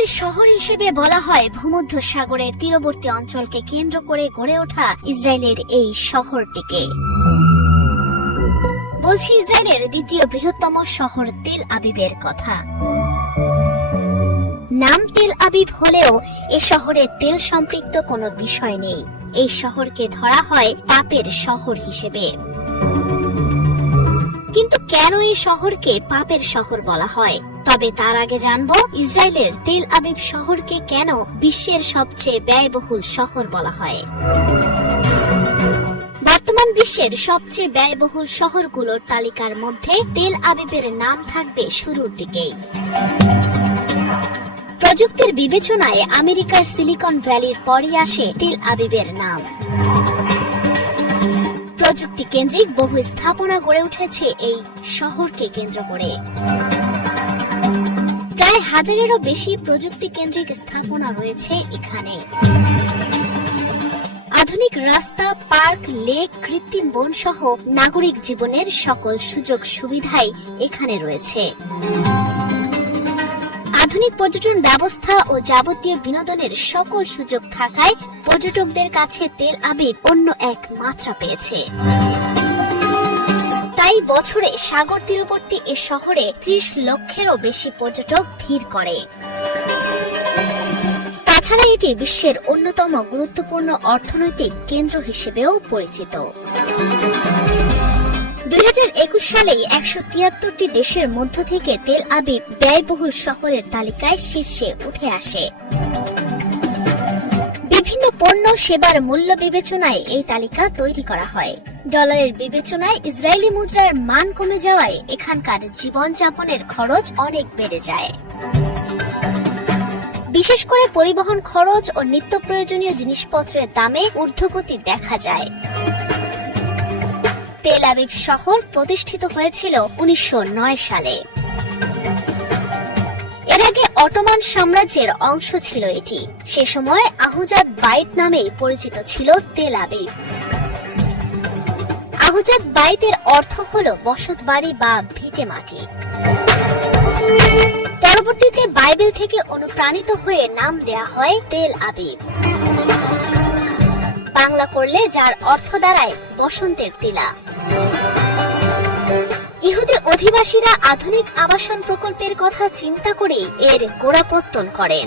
পাপের শহর হিসেবে বলা হয় ভূমধ্য সাগরের তীরবর্তী অঞ্চলকে কেন্দ্র করে গড়ে ওঠা ইসরায়েলের এই শহরটিকে। বলছি ইসরায়েলের দ্বিতীয় বৃহত্তম শহর তেল আবিবের কথা। নাম তেল আবিব হলেও এ শহরে তেল সম্পৃক্ত কোনো বিষয় নেই। এই শহরকে ধরা হয় পাপের শহর হিসেবে। কিন্তু কেন এই শহরকে পাপের শহর বলা হয়? তবে তার আগে জানব, ইসরায়েলের তেল আবিব শহরকে কেন বিশ্বের সবচেয়ে ব্যয়বহুল শহর বলা হয়? বর্তমান বিশ্বের সবচেয়ে ব্যয়বহুল শহরগুলোর তালিকার মধ্যে তেল আবিবের নাম থাকবে শুরুর দিকেই। প্রযুক্তির বিবেচনায় আমেরিকার সিলিকন ভ্যালির পরই আসে তেল আবিবের নাম। প্রযুক্তি কেন্দ্রিক বহু স্থাপনা গড়ে উঠেছে এই শহরকে কেন্দ্র করে। প্রায় হাজারেরও বেশি প্রযুক্তি কেন্দ্রিক স্থাপনা রয়েছে এখানে। আধুনিক রাস্তা, পার্ক, লেক, কৃত্রিম বন সহ নাগরিক জীবনের সকল সুযোগ সুবিধাই এখানে রয়েছে। আধুনিক পর্যটন ব্যবস্থা ও যাবতীয় বিনোদনের সকল সুযোগ থাকায় পর্যটকদের কাছে তেল আবিব অন্য এক মাত্রা পেয়েছে। তাই বছরে সাগর তীরবর্তী এ শহরে ত্রিশ লক্ষেরও বেশি পর্যটক ভিড় করে। তাছাড়া এটি বিশ্বের অন্যতম গুরুত্বপূর্ণ অর্থনৈতিক কেন্দ্র হিসেবেও পরিচিত। দুই সালে একশো তিয়াত্তরটি দেশের মধ্য থেকে তেল আবিব ব্যয়বহুল শহরের তালিকায় শীর্ষে উঠে আসে। বিভিন্ন পণ্য, সেবার মূল্য বিবেচনায় এই তালিকা তৈরি করা হয়। ডলারের বিবেচনায় ইসরায়েলি মুদ্রার মান কমে যাওয়ায় এখানকার জীবনযাপনের খরচ অনেক বেড়ে যায়। বিশেষ করে পরিবহন খরচ ও নিত্য প্রয়োজনীয় জিনিসপত্রের দামে ঊর্ধ্বগতি দেখা যায়। তেল আবিব শহর প্রতিষ্ঠিত হয়েছিল উনিশশো নয় সালে। এর আগে অটোমান সাম্রাজ্যের অংশ ছিল এটি। সে সময় আহুজাদ বাইত নামেই পরিচিত ছিল তেল আবিব। আহুজাদ বাইতের অর্থ হল বসত বাড়ি বা ভিটে মাটি। পরবর্তীতে বাইবেল থেকে অনুপ্রাণিত হয়ে নাম দেয়া হয় তেল আবিব। বাংলা করলে যার অর্থ দাঁড়ায় বসন্তের তিলা। অধিবাসীরা আধুনিক আবাসন প্রকল্পের কথা চিন্তা করে এর গোড়াপত্তন করেন।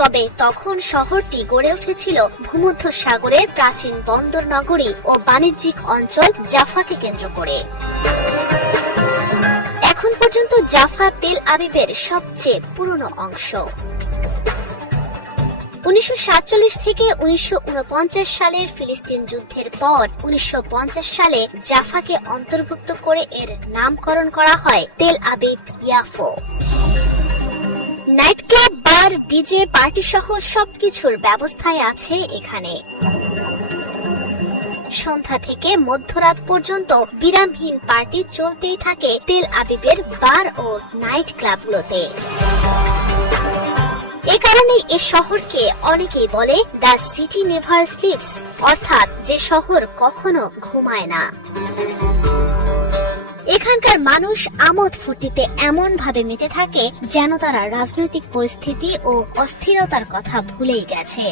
তবে তখন শহরটি গড়ে উঠেছিল ভূমধ্য সাগরের প্রাচীন বন্দর নগরী ও বাণিজ্যিক অঞ্চল জাফাকে কেন্দ্র করে। এখন পর্যন্ত জাফা তেল আবিবের সবচেয়ে পুরনো অংশ। উনিশশো সাতচল্লিশ থেকে উনিশশো সালের ফিলিস্তিন যুদ্ধের পর উনিশশো পঞ্চাশ সালে জাফাকে অন্তর্ভুক্ত করে এর নামকরণ করা হয় Tel Aviv Yafo. Night club, bar, DJ party সহ সবকিছুর ব্যবস্থায় আছে এখানে। সন্ধ্যা থেকে মধ্যরাত পর্যন্ত বিরামহীন পার্টি চলতেই থাকে তেল আবিবের বার ও নাইট ক্লাবগুলোতে। এ কারণে এ শহরকে অনেকেই বলে দ্য সিটি নেভার স্লিপস অর্থাৎ যে শহর কখনো ঘুমায় না। এখানকার মানুষ আমোদ ফুর্তিতে এমন ভাবে মেতে থাকে যেন তারা রাজনৈতিক পরিস্থিতি ও অস্থিরতার কথা ভুলেই গেছে।